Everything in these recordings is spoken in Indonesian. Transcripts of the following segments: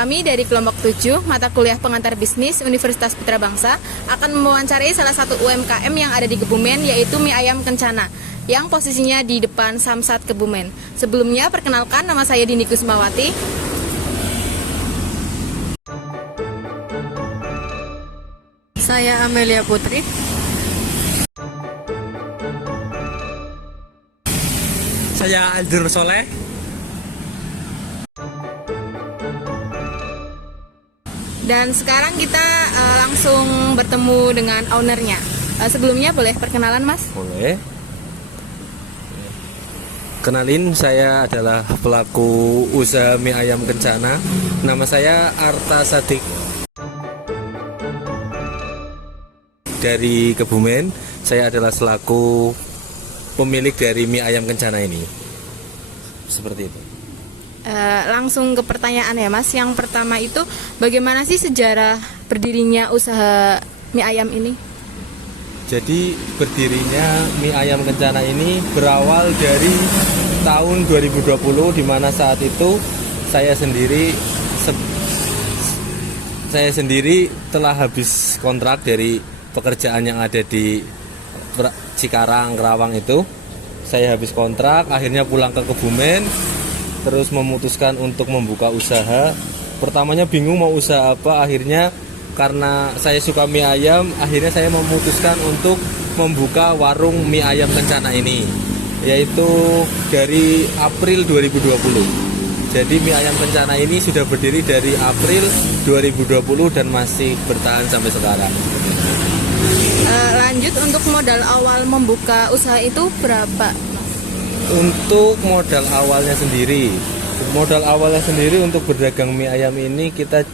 Kami dari kelompok 7 mata kuliah pengantar bisnis Universitas Putra Bangsa akan mewawancarai salah satu UMKM yang ada di Kebumen, yaitu Mie Ayam Kencana yang posisinya di depan Samsat Kebumen. Sebelumnya perkenalkan, nama saya Dini Kusmawati. Saya Amelia Putri. Saya Aldur Soleh. Dan sekarang kita langsung bertemu dengan ownernya. Sebelumnya boleh perkenalan, Mas? Boleh. Kenalin, saya adalah pelaku usaha Mie Ayam Kencana. Nama saya Arta Sadik dari Kebumen. Saya adalah selaku pemilik dari Mie Ayam Kencana ini. Seperti itu. Langsung ke pertanyaan ya, Mas. Yang pertama itu, bagaimana sih sejarah berdirinya usaha mie ayam ini? Jadi berdirinya Mie Ayam Kencana ini berawal dari tahun 2020, di mana saat itu saya sendiri telah habis kontrak dari pekerjaan yang ada di Cikarang, Kerawang itu. Saya habis kontrak, akhirnya pulang ke Kebumen, terus memutuskan untuk membuka usaha. Pertamanya bingung mau usaha apa, akhirnya karena saya suka mie ayam, akhirnya saya memutuskan untuk membuka warung Mie Ayam Kencana ini, yaitu dari April 2020. Jadi Mie Ayam Kencana ini sudah berdiri dari April 2020 dan masih bertahan sampai sekarang. Lanjut, untuk modal awal membuka usaha itu berapa? Untuk modal awalnya sendiri untuk berdagang mie ayam ini kita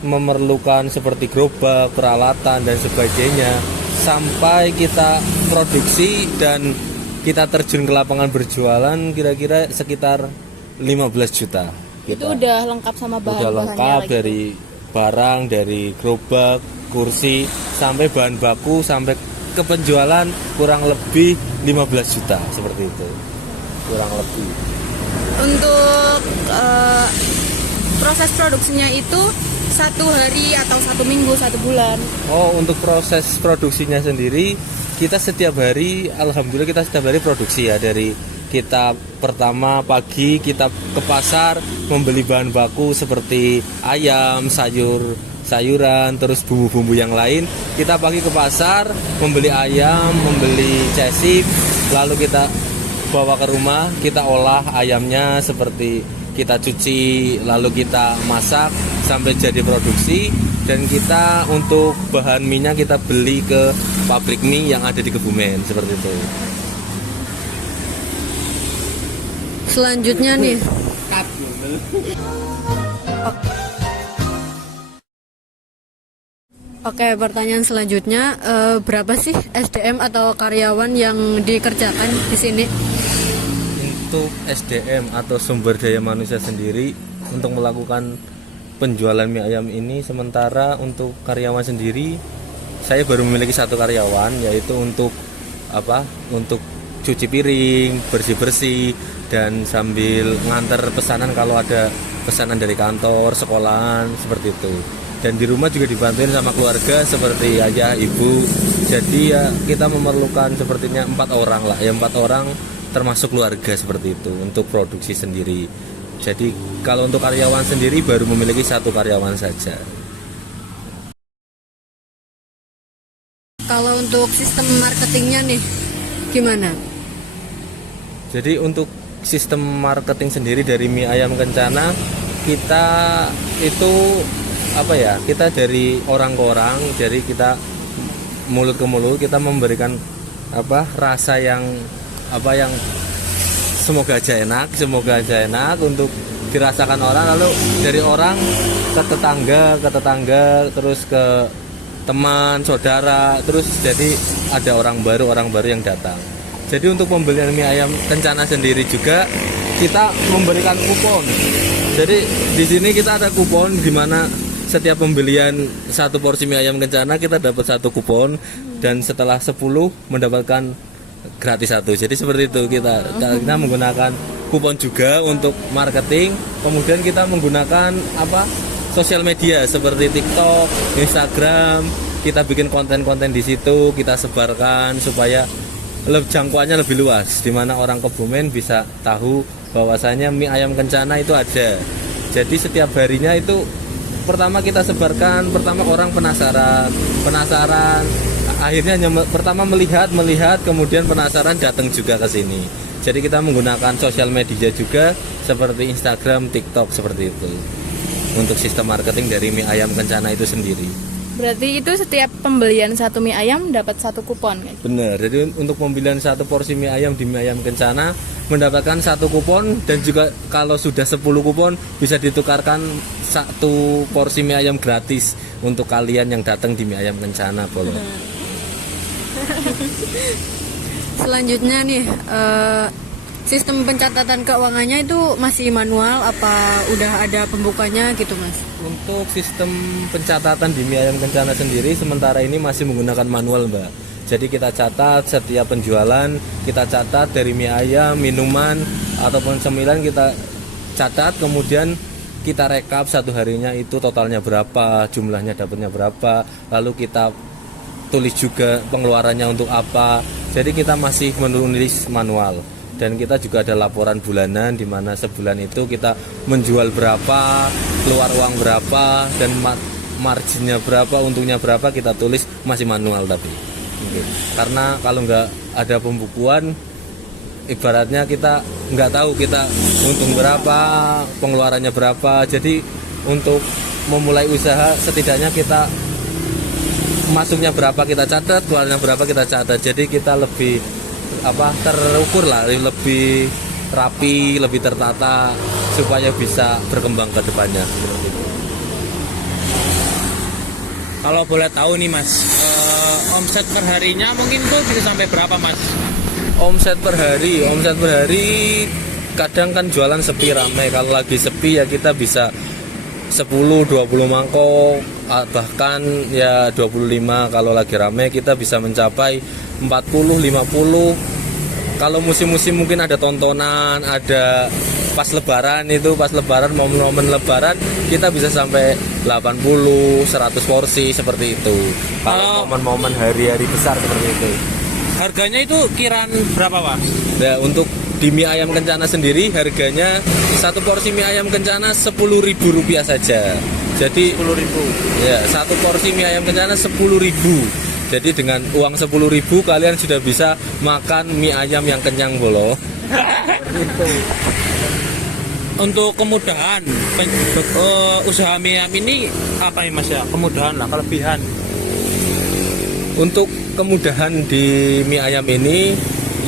memerlukan seperti gerobak, peralatan dan sebagainya, sampai kita produksi dan kita terjun ke lapangan berjualan kira-kira sekitar 15 juta. Itu udah lengkap sama bahan-bahannya? Udah lengkap, gitu. dari barang, dari gerobak, kursi, sampai bahan baku, sampai ke penjualan kurang lebih 15 juta seperti itu. Kurang lebih. Untuk proses produksinya itu 1 hari atau 1 minggu, 1 bulan? Oh, untuk proses produksinya sendiri kita setiap hari, alhamdulillah kita setiap hari produksi ya. Dari kita pertama pagi kita ke pasar membeli bahan baku seperti ayam, sayuran, terus bumbu-bumbu yang lain. Kita pagi ke pasar membeli ayam, membeli cesip, lalu kita bawa ke rumah, kita olah ayamnya, seperti kita cuci, lalu kita masak sampai jadi produksi. Dan kita untuk bahan minyak kita beli ke pabrik mie yang ada di Kebumen, seperti itu. Selanjutnya nih, Oke, pertanyaan selanjutnya, berapa sih SDM atau karyawan yang dikerjakan di sini? Untuk SDM atau sumber daya manusia sendiri untuk melakukan penjualan mie ayam ini, sementara untuk karyawan sendiri saya baru memiliki 1 karyawan, yaitu untuk cuci piring, bersih-bersih, dan sambil nganter pesanan kalau ada pesanan dari kantor, sekolahan, seperti itu. Dan di rumah juga dibantuin sama keluarga seperti ayah, ibu. Jadi ya kita memerlukan sepertinya 4 orang lah, ya 4 orang termasuk keluarga seperti itu untuk produksi sendiri. Jadi kalau untuk karyawan sendiri baru memiliki 1 karyawan saja. Kalau untuk sistem marketingnya nih, gimana? Jadi untuk sistem marketing sendiri dari Mie Ayam Kencana, kita itu kita dari orang ke orang, jadi kita mulut ke mulut, kita memberikan rasa yang semoga aja enak untuk dirasakan orang, lalu dari orang ke tetangga, terus ke teman, saudara, terus jadi ada orang baru yang datang. Jadi untuk pembelian mie ayam Kencana sendiri juga kita memberikan kupon. Jadi di sini kita ada kupon di mana setiap pembelian satu porsi mie ayam Kencana kita dapat satu kupon, dan setelah 10 mendapatkan gratis satu. Jadi seperti itu, kita menggunakan kupon juga untuk marketing. Kemudian kita menggunakan sosial media seperti TikTok, Instagram. Kita bikin konten-konten di situ, kita sebarkan supaya jangkauannya lebih luas, di mana orang Kebumen bisa tahu bahwasanya mie ayam Kencana itu ada. Jadi setiap harinya itu pertama kita sebarkan, pertama orang penasaran, akhirnya pertama melihat, kemudian penasaran datang juga ke sini. Jadi kita menggunakan sosial media juga seperti Instagram, TikTok, seperti itu untuk sistem marketing dari mie ayam Kencana itu sendiri. Berarti itu setiap pembelian satu mie ayam dapat satu kupon kan? Benar, jadi untuk pembelian satu porsi mie ayam di mie ayam Kencana mendapatkan satu kupon, dan juga kalau sudah 10 kupon bisa ditukarkan satu porsi mie ayam gratis untuk kalian yang datang di mie ayam Kencana, Bolo. Selanjutnya nih, sistem pencatatan keuangannya itu masih manual apa udah ada pembukanya gitu Mas? Untuk sistem pencatatan di mie ayam Kencana sendiri sementara ini masih menggunakan manual, Mbak. Jadi kita catat setiap penjualan, kita catat dari mie ayam, minuman ataupun cemilan kita catat, kemudian kita rekap satu harinya itu totalnya berapa, jumlahnya dapatnya berapa, lalu kita tulis juga pengeluarannya untuk apa. Jadi kita masih menulis manual. Dan kita juga ada laporan bulanan di mana sebulan itu kita menjual berapa, keluar uang berapa, dan marginnya berapa, untungnya berapa kita tulis masih manual tapi. Karena kalau nggak ada pembukuan, ibaratnya kita nggak tahu kita untung berapa, pengeluarannya berapa. Jadi untuk memulai usaha setidaknya kita masuknya berapa kita catat, keluarnya berapa kita catat. Jadi kita lebih terukur lah, lebih rapi, lebih tertata supaya bisa berkembang ke depannya. Kalau boleh tahu nih Mas, omset per harinya mungkin tuh bisa sampai berapa Mas? Omset per hari kadang kan jualan sepi ramai. Kalau lagi sepi ya kita bisa 10-20 mangkok, bahkan ya 25. Kalau lagi ramai kita bisa mencapai 40-50. Kalau musim-musim mungkin ada tontonan, ada pas lebaran, momen-momen lebaran kita bisa sampai 80-100 porsi seperti itu. Kalau momen-momen hari-hari besar seperti itu. Harganya itu kiraan berapa Pak? Nah, untuk di mie ayam Kencana sendiri harganya satu porsi mie ayam Kencana Rp10.000 saja. Jadi 10.000. Ya, satu porsi mie ayam Kencana 10.000. Jadi dengan uang 10.000 kalian sudah bisa makan mie ayam yang kenyang, Bolo. Untuk kemudahan usaha mie ayam ini apa ya Mas ya? Kemudahan lah, kelebihan. Untuk kemudahan di mie ayam ini,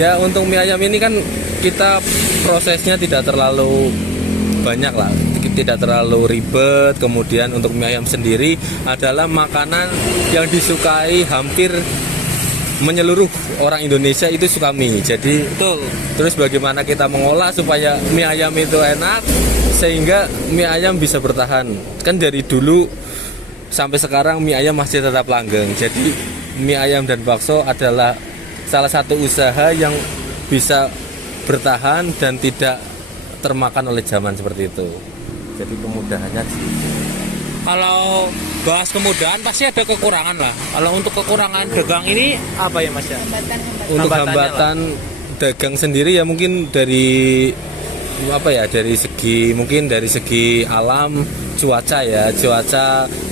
ya untuk mie ayam ini kan kita prosesnya tidak terlalu banyak lah, tidak terlalu ribet. Kemudian untuk mie ayam sendiri adalah makanan yang disukai hampir menyeluruh orang Indonesia, itu suka mie. Jadi betul. Terus bagaimana kita mengolah supaya mie ayam itu enak sehingga mie ayam bisa bertahan. Kan dari dulu sampai sekarang mie ayam masih tetap langgeng. Jadi mie ayam dan bakso adalah salah satu usaha yang bisa bertahan dan tidak termakan oleh zaman seperti itu. Jadi kemudahannya sih. Kalau bahas kemudahan pasti ada kekurangan lah. Kalau untuk kekurangan dagang ini apa ya Mas ya? Untuk hambatan dagang sendiri ya mungkin dari dari segi alam, cuaca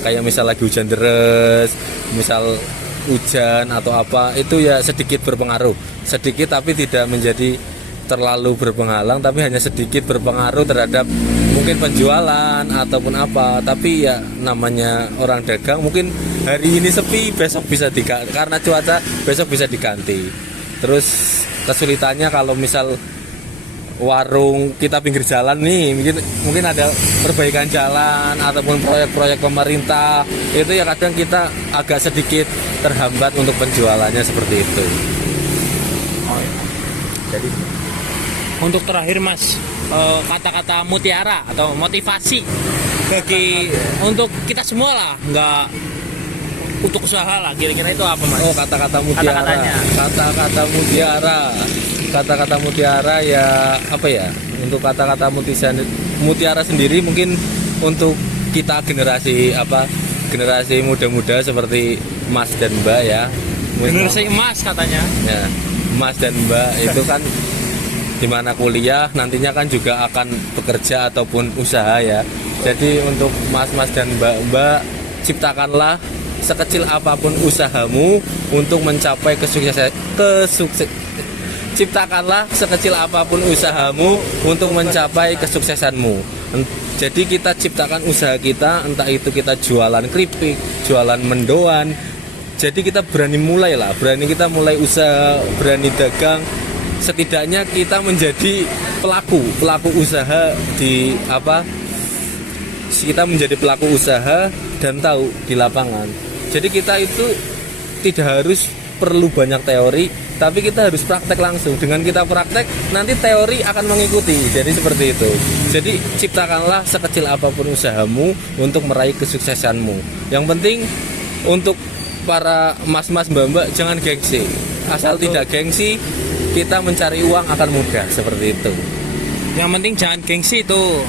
kayak misal lagi hujan deras, misal hujan atau apa, itu ya sedikit berpengaruh, sedikit tapi tidak menjadi terlalu berpenghalang, tapi hanya sedikit berpengaruh terhadap mungkin penjualan ataupun apa. Tapi ya namanya orang dagang, mungkin hari ini sepi, besok bisa diganti karena cuaca, besok bisa diganti. Terus kesulitannya kalau misal warung kita pinggir jalan nih, mungkin ada perbaikan jalan ataupun proyek-proyek pemerintah, itu ya kadang kita agak sedikit terhambat untuk penjualannya seperti itu. Jadi Untuk terakhir Mas, kata-kata mutiara atau motivasi bagi untuk kita semua lah, nggak untuk usaha lah, kira-kira itu apa Mas? oh, kata-kata mutiara. Kata-katanya. Kata-kata mutiara ya apa ya? Untuk kata-kata mutiara sendiri mungkin untuk kita generasi muda-muda seperti Mas dan Mbak ya. Generasi emas katanya. Ya, Mas dan Mbak itu kan dimana kuliah nantinya kan juga akan bekerja ataupun usaha ya. Jadi untuk mas-mas dan mbak-mbak, ciptakanlah sekecil apapun usahamu untuk mencapai ciptakanlah sekecil apapun usahamu untuk mencapai kesuksesanmu. Jadi kita ciptakan usaha kita, entah itu kita jualan keripik, jualan mendoan. Jadi kita berani mulai usaha, berani dagang. Setidaknya kita menjadi pelaku usaha kita menjadi pelaku usaha dan tahu di lapangan. Jadi kita itu tidak harus perlu banyak teori, tapi kita harus praktek langsung. Dengan kita praktek, nanti teori akan mengikuti. Jadi seperti itu. Jadi ciptakanlah sekecil apapun usahamu untuk meraih kesuksesanmu. Yang penting untuk para mas-mas mbak-mbak jangan gengsi. Asal tidak gengsi, kita mencari uang akan mudah, seperti itu. Yang penting jangan gengsi itu.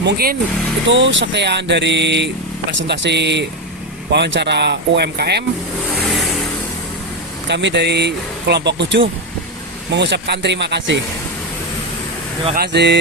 Mungkin itu sekian dari presentasi wawancara UMKM. Kami dari kelompok 7 mengucapkan terima kasih. Terima kasih.